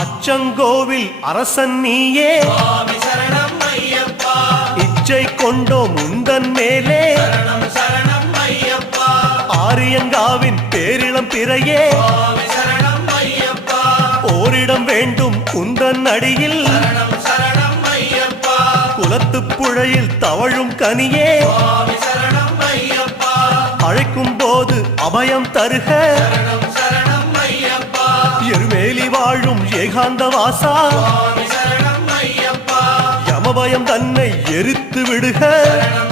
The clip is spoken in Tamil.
அச்சங்கோவில் அரசன் நீயே சுவாமி சரணம் ஐயப்பா. இச்சை கொண்டோம் உந்தன் மேலே சரணம் சரணம் ஐயப்பா. ஆரியங்காவின் பேரிளம் பிறையே சுவாமி சரணம் ஐயப்பா. ஓரிடம் வேண்டும் உந்தன் அடியில் சரணம் சரணம் ஐயப்பா. குலத்துப் புழையில் தவழும் கனியே சுவாமி சரணம் ஐயப்பா. அழைக்கும் போது அபயம் தருக சரணம் சரணம் ஐயப்பா. எருமேலி வாழும் ஏகாந்த வாசா சுவாமி சரணம் ஐயப்பா. யமபயம் தன்னை எரித்து விடுக சரணம்